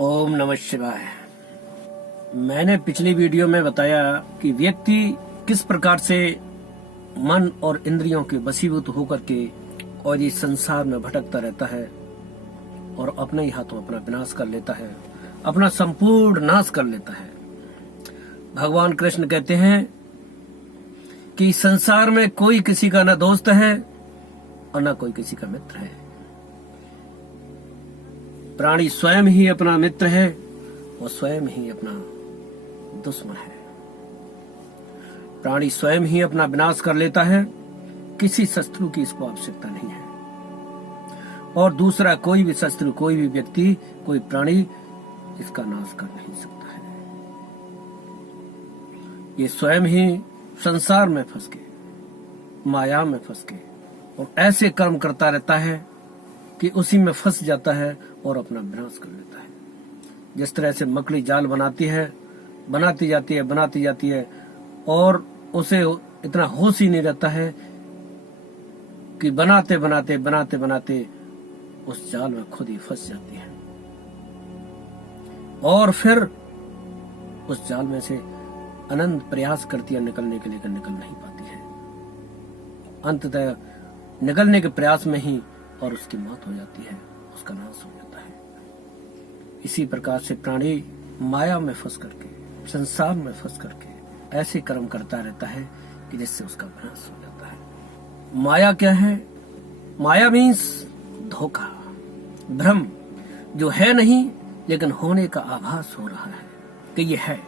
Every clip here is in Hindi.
ओम नमः शिवाय। मैंने पिछली वीडियो में बताया कि व्यक्ति किस प्रकार से मन और इंद्रियों के वशीभूत होकर के और इस संसार में भटकता रहता है और अपने ही हाथों अपना विनाश कर लेता है, अपना संपूर्ण नाश कर लेता है। भगवान कृष्ण कहते हैं कि संसार में कोई किसी का न दोस्त है और न कोई किसी का मित्र है। प्राणी स्वयं ही अपना मित्र है और स्वयं ही अपना दुश्मन है। प्राणी स्वयं ही अपना विनाश कर लेता है, किसी शत्रु की इसको आवश्यकता नहीं है। और दूसरा कोई भी शत्रु, कोई भी व्यक्ति, कोई प्राणी इसका नाश कर नहीं सकता है। ये स्वयं ही संसार में फंस के, माया में फंस के और ऐसे कर्म करता रहता है कि उसी में फंस जाता है और अपना विनाश कर लेता है। जिस तरह से मकड़ी जाल बनाती जाती है और उसे इतना होश ही नहीं रहता है कि बनाते बनाते उस जाल में खुद ही फंस जाती है और फिर उस जाल में से अनंत प्रयास करती है निकलने के, लेकिन निकल नहीं पाती है। अंततः निकलने के प्रयास में ही और उसकी मौत हो जाती है, उसका नाश हो जाता है। इसी प्रकार से प्राणी माया में फंस करके, संसार में फंस करके ऐसे कर्म करता रहता है कि जिससे उसका विनाश हो जाता है। माया क्या है? माया मीन्स धोखा, भ्रम, जो है नहीं लेकिन होने का आभास हो रहा है कि ये है,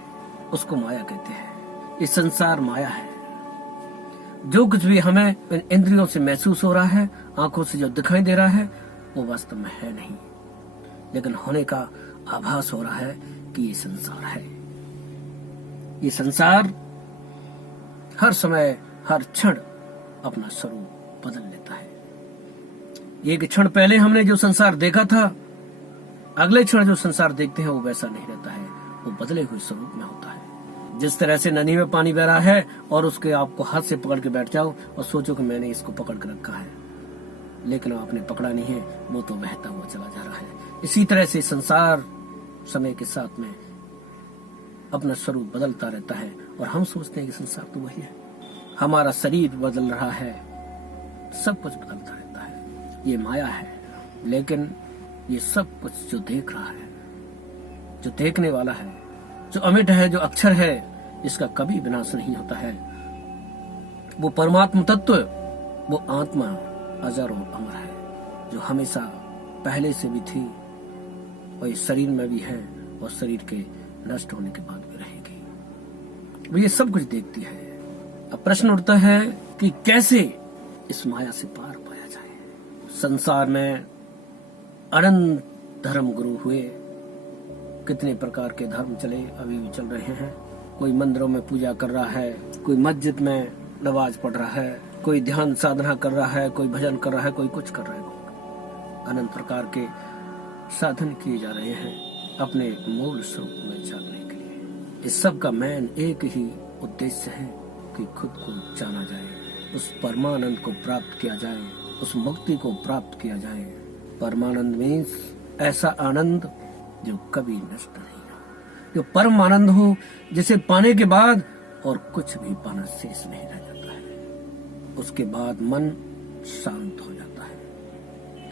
उसको माया कहते हैं। ये संसार माया है। जो कुछ भी हमें इंद्रियों से महसूस हो रहा है, आंखों से जो दिखाई दे रहा है, वो वास्तव में है नहीं, लेकिन होने का आभास हो रहा है कि ये संसार है। ये संसार हर समय, हर क्षण अपना स्वरूप बदल लेता है। एक क्षण पहले हमने जो संसार देखा था, अगले क्षण जो संसार देखते हैं वो वैसा नहीं रहता है, वो बदले हुए स्वरूप में होता है। जिस तरह से नदी में पानी बह रहा है और उसके आपको हाथ से पकड़ के बैठ जाओ और सोचो कि मैंने इसको पकड़ के रखा है, लेकिन आपने पकड़ा नहीं है, वो तो बहता हुआ चला जा रहा है। इसी तरह से संसार समय के साथ में अपना स्वरूप बदलता रहता है और हम सोचते हैं कि संसार तो वही है। हमारा शरीर बदल रहा है, सब कुछ बदलता रहता है। ये माया है, लेकिन ये सब कुछ जो देख रहा है, जो देखने वाला है, जो अमिट है, जो अक्षर है, इसका कभी विनाश नहीं होता है। वो परमात्म तत्व, वो आत्मा अजर और अमर है, जो हमेशा पहले से भी थी और इस शरीर में भी है और शरीर के नष्ट होने के बाद भी रहेगी। वो ये सब कुछ देखती है। अब प्रश्न उठता है कि कैसे इस माया से पार पाया जाए। संसार में अनंत धर्म गुरु हुए, कितने प्रकार के धर्म चले, अभी भी चल रहे हैं। कोई मंदिरों में पूजा कर रहा है, कोई मस्जिद में नमाज पढ़ रहा है, कोई ध्यान साधना कर रहा है, कोई भजन कर रहा है, कोई कुछ कर रहा है। अनंत प्रकार के साधन किए जा रहे हैं अपने मूल स्वरूप में जाने के लिए। इस सब का मेन एक ही उद्देश्य है कि खुद को जाना जाए, उस परमानंद को प्राप्त किया जाए, उस मुक्ति को प्राप्त किया जाए। परमानंद मीन्स ऐसा आनंद जो कभी नष्ट नहीं हो, जो परम आनंद हो, जिसे पाने के बाद और कुछ भी पाना शेष नहीं रह जाता है। उसके बाद मन शांत हो जाता है,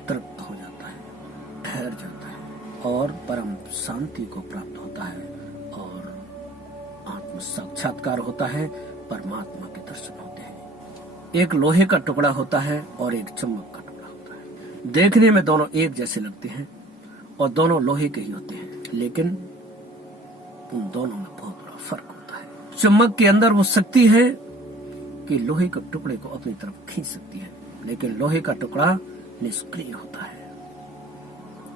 तृप्त हो जाता है, ठहर जाता है और परम शांति को प्राप्त होता है और आत्म साक्षात्कार होता है, परमात्मा के दर्शन होते हैं। एक लोहे का टुकड़ा होता है और एक चम्मक का टुकड़ा होता है। देखने में दोनों एक जैसे लगते हैं और दोनों लोहे के ही होते हैं, लेकिन उन दोनों में बहुत बड़ा फर्क होता है। चम्मक के अंदर वो शक्ति है कि लोहे के टुकड़े को अपनी तरफ खींच सकती है, लेकिन लोहे का टुकड़ा निष्क्रिय होता है,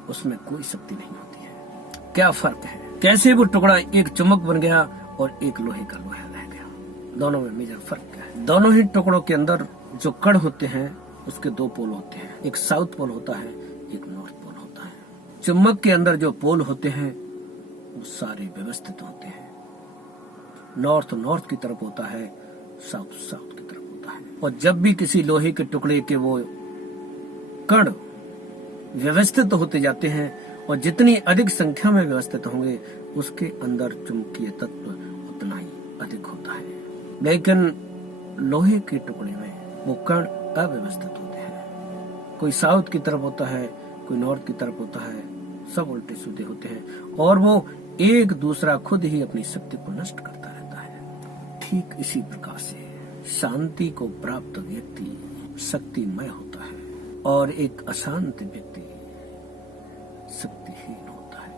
उसमें कोई शक्ति नहीं होती है। क्या फर्क है? कैसे वो टुकड़ा एक चम्मक बन गया और एक लोहे का लोहा रह गया? दोनों में मेजर फर्क क्या है? दोनों ही टुकड़ों के अंदर जो कण होते हैं, उसके दो पोल होते हैं। एक साउथ पोल होता है, एक नॉर्थ पोल होता है। चुम्बक के अंदर जो पोल होते हैं वो सारे व्यवस्थित होते हैं। नॉर्थ की तरफ होता है, साउथ की तरफ होता है। और जब भी किसी लोहे के टुकड़े के वो कण व्यवस्थित होते जाते हैं और जितनी अधिक संख्या में व्यवस्थित होंगे उसके अंदर चुंबकीय तत्व उतना ही अधिक होता है। लेकिन लोहे के टुकड़े में वो कण अव्यवस्थित होते हैं। कोई साउथ की तरफ होता है, कोई नॉर्थ की तरफ होता है, सब उल्टे सीधे होते हैं और वो एक दूसरा खुद ही अपनी शक्ति को नष्ट करता रहता है। ठीक इसी प्रकार से शांति को प्राप्त व्यक्ति शक्तिमय होता है और एक अशांत व्यक्ति शक्तिहीन होता है।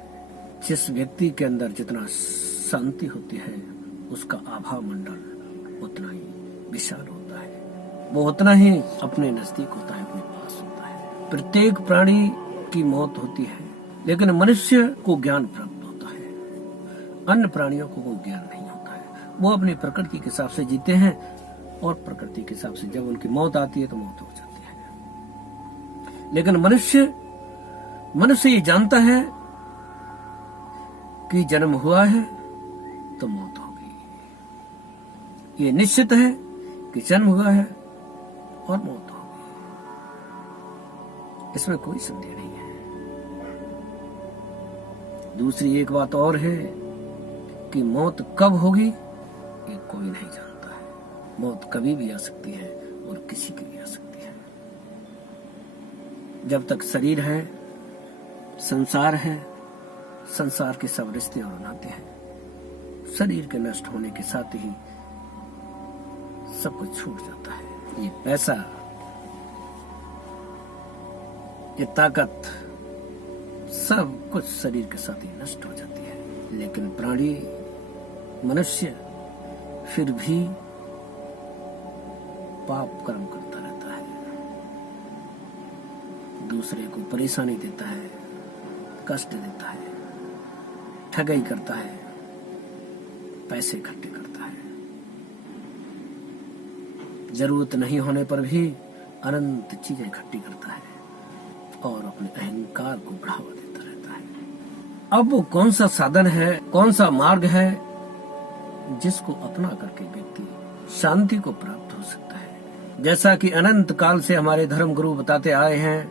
जिस व्यक्ति के अंदर जितना शांति होती है उसका आभा मंडल उतना ही विशाल होता है, वो उतना ही अपने नजदीक होता है, अपने पास होता है। प्रत्येक प्राणी की मौत होती है लेकिन मनुष्य को ज्ञान प्राप्त होता है, अन्य प्राणियों को कोई ज्ञान नहीं होता है। वो अपनी प्रकृति के हिसाब से जीते हैं और प्रकृति के हिसाब से जब उनकी मौत आती है तो मौत हो जाती है। लेकिन मनुष्य ये जानता है कि जन्म हुआ है तो मौत होगी। ये निश्चित है कि जन्म हुआ है और मौत होगी, इसमें कोई संदेह नहीं है। दूसरी एक बात और है कि मौत कब होगी ये कोई नहीं जानता है। मौत कभी भी आ सकती है और किसी की भी आ सकती है। जब तक शरीर है, संसार है, संसार के सब रिश्ते और नाते हैं। शरीर के नष्ट होने के साथ ही सब कुछ छूट जाता है। ये पैसा, ये ताकत, सब कुछ शरीर के साथ ही नष्ट हो जाती है। लेकिन प्राणी, मनुष्य फिर भी पाप कर्म करता रहता है, दूसरे को परेशानी देता है, कष्ट देता है, ठगाई करता है, पैसे इकट्ठे करता है, जरूरत नहीं होने पर भी अनंत चीजें इकट्ठी करता है और अपने अहंकार को बढ़ावा देता रहता है। अब वो कौन सा साधन है, कौन सा मार्ग है जिसको अपना करके व्यक्ति शांति को प्राप्त हो सकता है। जैसा कि अनंत काल से हमारे धर्म गुरु बताते आए हैं,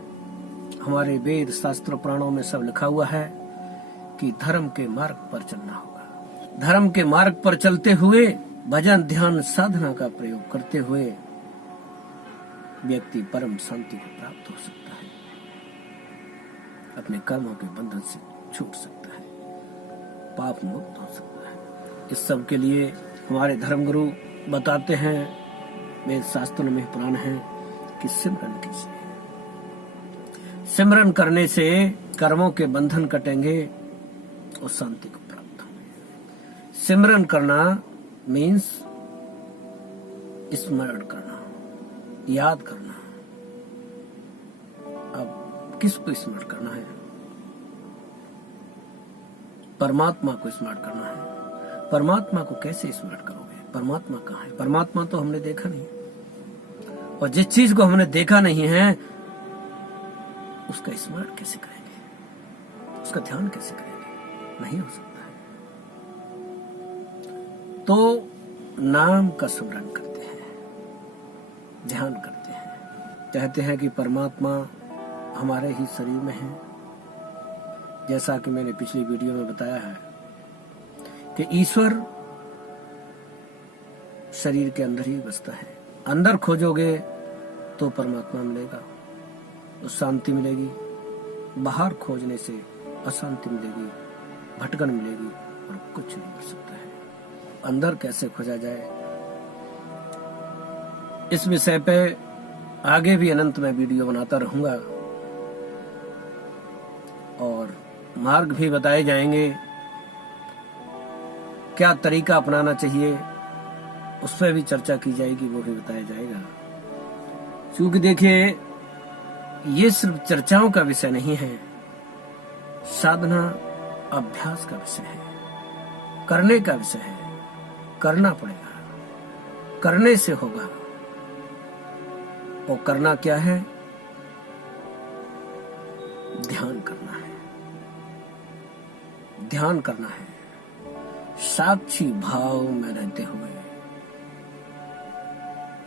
हमारे वेद शास्त्र पुराणों में सब लिखा हुआ है कि धर्म के मार्ग पर चलना होगा। धर्म के मार्ग पर चलते हुए भजन, ध्यान, साधना का प्रयोग करते हुए व्यक्ति परम शांति को प्राप्त हो सकता है, अपने कर्मों के बंधन से छूट सकता है, पाप मुक्त हो सकता है। इस सब के लिए हमारे धर्मगुरु बताते हैं, वेद शास्त्रों में पुराण है कि सिमरन कीजिए। सिमरन करने से कर्मों के बंधन कटेंगे और शांति को प्राप्त होंगे। सिमरन करना मीन्स स्मरण करना, याद करना। अब किसको स्मरण करना है? परमात्मा को स्मरण करना है। परमात्मा को कैसे स्मरण करोगे? परमात्मा कहाँ है? परमात्मा तो हमने देखा नहीं, और जिस चीज को हमने देखा नहीं है उसका स्मरण कैसे करेंगे, उसका ध्यान कैसे करेंगे? नहीं हो सकता है। तो नाम का स्मरण करते हैं, ध्यान करते हैं, कहते हैं कि परमात्मा हमारे ही शरीर में है। जैसा कि मैंने पिछली वीडियो में बताया है कि ईश्वर शरीर के अंदर ही बसता है। अंदर खोजोगे तो परमात्मा मिलेगा, तो शांति मिलेगी। बाहर खोजने से अशांति मिलेगी, भटकन मिलेगी और कुछ नहीं मिल सकता है। अंदर कैसे खोजा जाए, इस विषय पे आगे भी अनंत में वीडियो बनाता रहूंगा और मार्ग भी बताए जाएंगे, क्या तरीका अपनाना चाहिए उस पर भी चर्चा की जाएगी, वो भी बताया जाएगा। क्योंकि देखिए, ये सिर्फ चर्चाओं का विषय नहीं है, साधना अभ्यास का विषय है, करने का विषय है। करना पड़ेगा, करने से होगा। और करना क्या है? ध्यान करना है, ध्यान करना है साक्षी भाव में रहते हुए।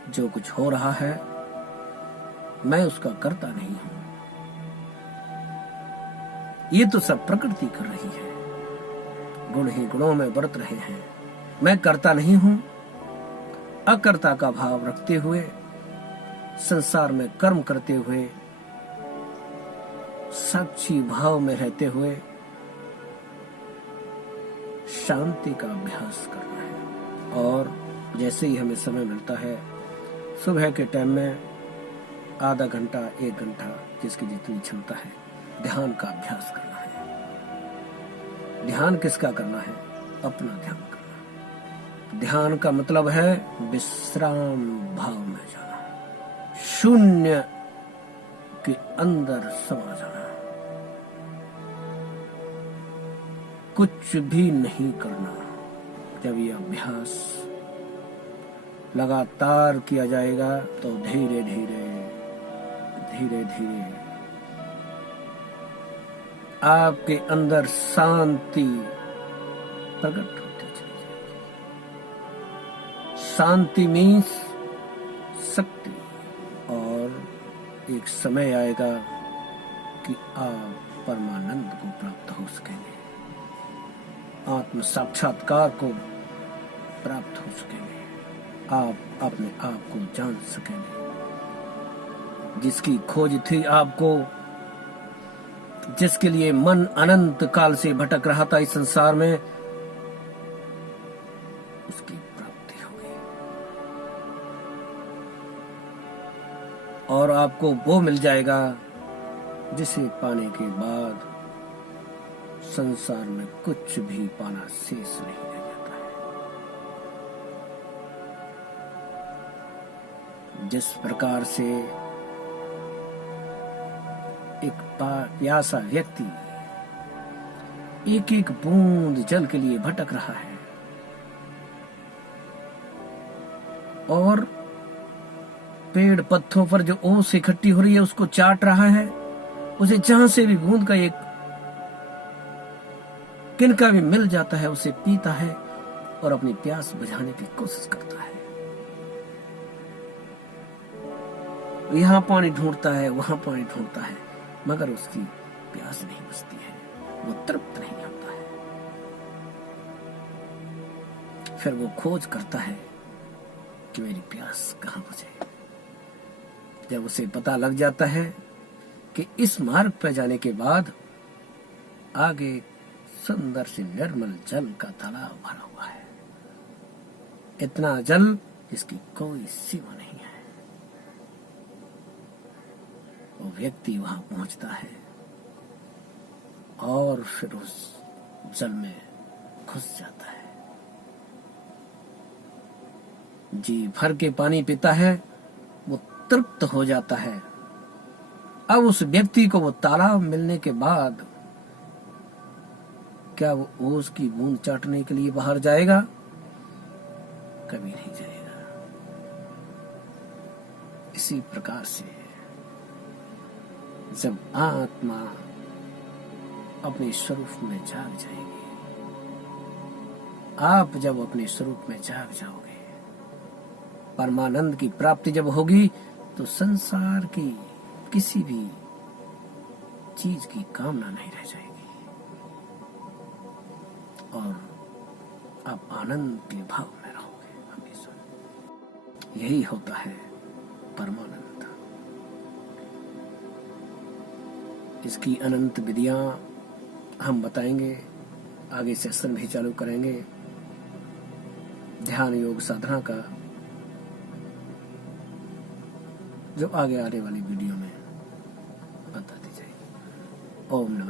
जो कुछ हो रहा है मैं उसका करता नहीं हूं, ये तो सब प्रकृति कर रही है। गुण ही गुणों में बरत रहे हैं। मैं करता नहीं हूं, अकर्ता का भाव रखते हुए संसार में कर्म करते हुए साक्षी भाव में रहते हुए शांति का अभ्यास करना है। और जैसे ही हमें समय मिलता है सुबह के टाइम में आधा घंटा 1 घंटा जिसकी जितनी क्षमता है ध्यान का अभ्यास करना है। ध्यान किसका करना है? अपना ध्यान करना। ध्यान का मतलब है विश्राम भाव में जाना, शून्य के अंदर समा जाना, कुछ भी नहीं करना। जब यह अभ्यास लगातार किया जाएगा तो धीरे धीरे धीरे धीरे आपके अंदर शांति प्रकट होती चली जाएगी। शांति मीन्स शक्ति। और एक समय आएगा कि आप परमानंद को प्राप्त हो सकेंगे, आत्म साक्षात्कार को प्राप्त हो सकेंगे, आप अपने आप को जान सकेंगे। जिसकी खोज थी आपको, जिसके लिए मन अनंत काल से भटक रहा था इस संसार में, उसकी प्राप्ति होगी। और आपको वो मिल जाएगा जिसे पाने के बाद संसार में कुछ भी पाना शेष नहीं रह जाता है। जिस प्रकार से एक प्यासा व्यक्ति एक एक बूंद जल के लिए भटक रहा है और पेड़ पत्थरों पर जो ओस इकट्ठी हो रही है उसको चाट रहा है, उसे जहां से भी बूंद का एक किनका भी मिल जाता है उसे पीता है और अपनी प्यास बुझाने की कोशिश करता है। यहां पानी ढूंढता है, वहां पानी ढूंढता है, मगर उसकी प्यास नहीं बुझती है, वो तृप्त नहीं होता है। फिर वो खोज करता है कि मेरी प्यास कहां बुझे। जब उसे पता लग जाता है कि इस मार्ग पर जाने के बाद आगे सुंदर से निर्मल जल का तालाब भरा हुआ है, इतना जल जिसकी कोई सीमा नहीं है, वो व्यक्ति वहां पहुंचता है और फिर उस जल में घुस जाता है, जी भर के पानी पीता है, वो तृप्त हो जाता है। अब उस व्यक्ति को वो तालाब मिलने के बाद क्या वो ओस की बूंद चाटने के लिए बाहर जाएगा? कभी नहीं जाएगा। इसी प्रकार से जब आत्मा अपने स्वरूप में जाग जाएगी, आप जब अपने स्वरूप में जाग जाओगे, परमानंद की प्राप्ति जब होगी तो संसार की किसी भी चीज की कामना नहीं रह जाएगी और आप आनंद के भाव में रहोगे हमेशा। यही होता है परमानंद। इसकी अनंत विधियां हम बताएंगे, आगे सेशन भी चालू करेंगे ध्यान योग साधना का, जो आगे आने वाली वीडियो में बता दी जाएगी। ओम नमः